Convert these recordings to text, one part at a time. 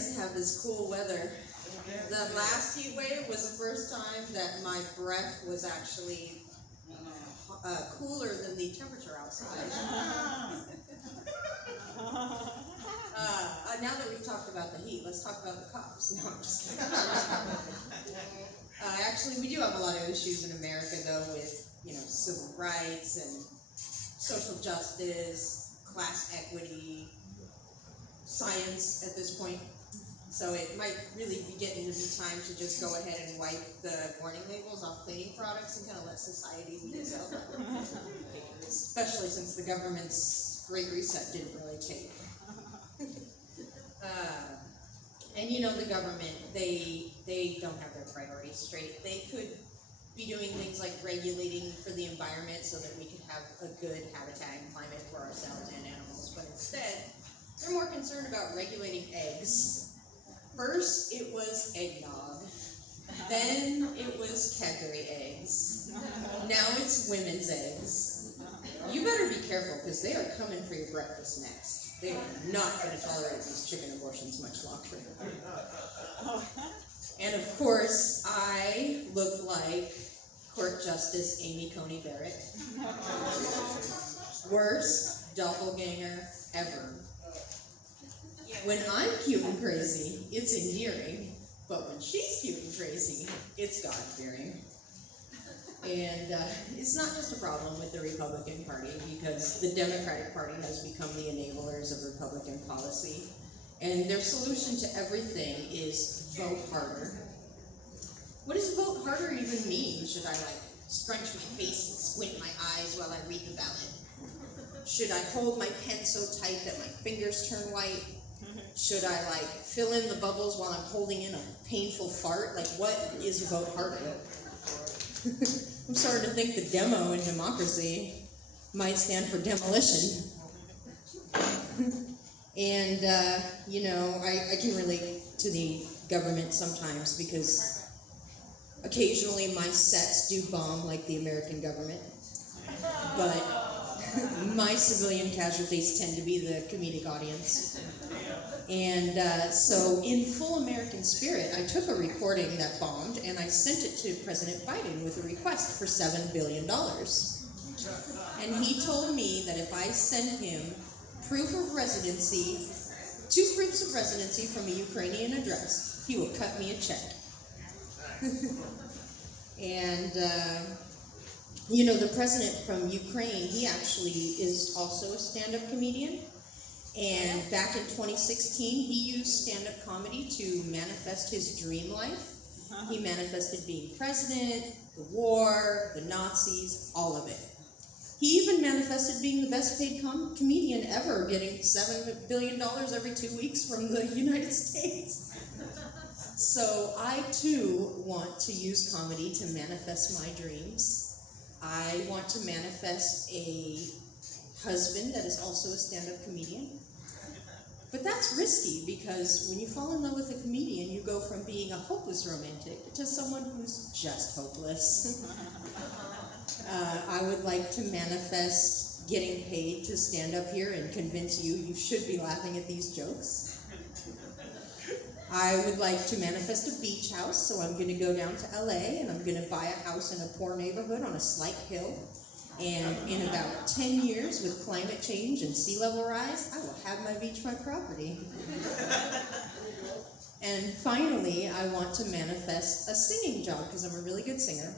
nice to have this cool weather. The last heat wave was the first time that my breath was actually cooler than the temperature outside. Now that we've talked about the heat, let's talk about the cops. No, I'm just kidding. Actually, we do have a lot of issues in America, though, with civil rights and social justice, class equity, science at this point. So it might really be getting to be time to just go ahead and wipe the warning labels off cleaning products and kind of let society be itself. Especially since the government's Great Reset didn't really take. And the government, they don't have their priorities straight. They could be doing things like regulating for the environment so that we could have a good habitat and climate for ourselves and animals, but instead, they're more concerned about regulating eggs. First, it was eggnog. Then it was Cadbury eggs. Now it's women's eggs. You better be careful, because they are coming for your breakfast next. They are not going to tolerate these chicken abortions much longer. And of course, I look like Court Justice Amy Coney Barrett. Worst doppelganger ever. When I'm cute and crazy, it's endearing, but when she's cute and crazy, it's God-fearing. And it's not just a problem with the Republican Party, because the Democratic Party has become the enablers of Republican policy, and their solution to everything is vote harder. What does vote harder even mean? Should I scrunch my face and squint my eyes while I read the ballot? Should I hold my pen so tight that my fingers turn white? Should I fill in the bubbles while I'm holding in a painful fart? What is vote harder? I'm starting to think the demo in democracy might stand for demolition. And, I can relate to the government sometimes, because occasionally my sets do bomb like the American government. But my civilian casualties tend to be the comedic audience. And so in full American spirit, I took a recording that bombed and I sent it to President Biden with a request for $7 billion. And he told me that if I send him proof of residency, 2 proofs of residency from a Ukrainian address, he will cut me a check. And, the president from Ukraine, he actually is also a stand-up comedian. And back in 2016, he used stand-up comedy to manifest his dream life. He manifested being president, the war, the Nazis, all of it. He even manifested being the best paid comedian ever, getting $7 billion every 2 weeks from the United States. So I too want to use comedy to manifest my dreams. I want to manifest a husband that is also a stand-up comedian. But that's risky, because when you fall in love with a comedian, you go from being a hopeless romantic to someone who's just hopeless. I would like to manifest getting paid to stand up here and convince you should be laughing at these jokes. I would like to manifest a beach house, so I'm going to go down to LA and I'm going to buy a house in a poor neighborhood on a slight hill. And in about 10 years, with climate change and sea level rise, I will have my beachfront property. And finally, I want to manifest a singing job, because I'm a really good singer.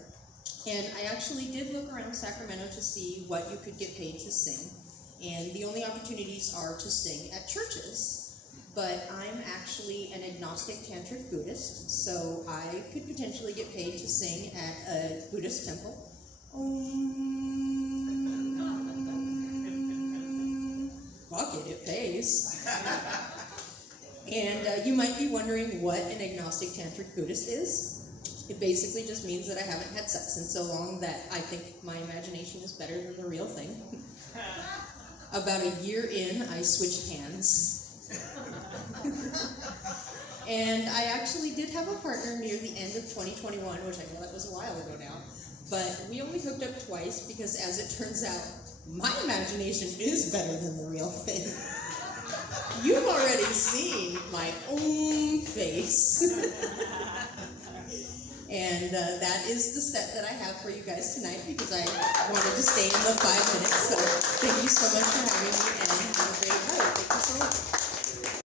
And I actually did look around Sacramento to see what you could get paid to sing. And the only opportunities are to sing at churches. But I'm actually an agnostic tantric Buddhist, so I could potentially get paid to sing at a Buddhist temple. Fuck it, it pays. And you might be wondering what an agnostic tantric Buddhist is. It basically just means that I haven't had sex in so long that I think my imagination is better than the real thing. About a year in, I switched hands. And I actually did have a partner near the end of 2021, which I know that was a while ago now. But we only hooked up twice because, as it turns out, my imagination is better than the real thing. You've already seen my own face. And that is the set that I have for you guys tonight because I wanted to stay in the 5 minutes. So thank you so much for having me, and have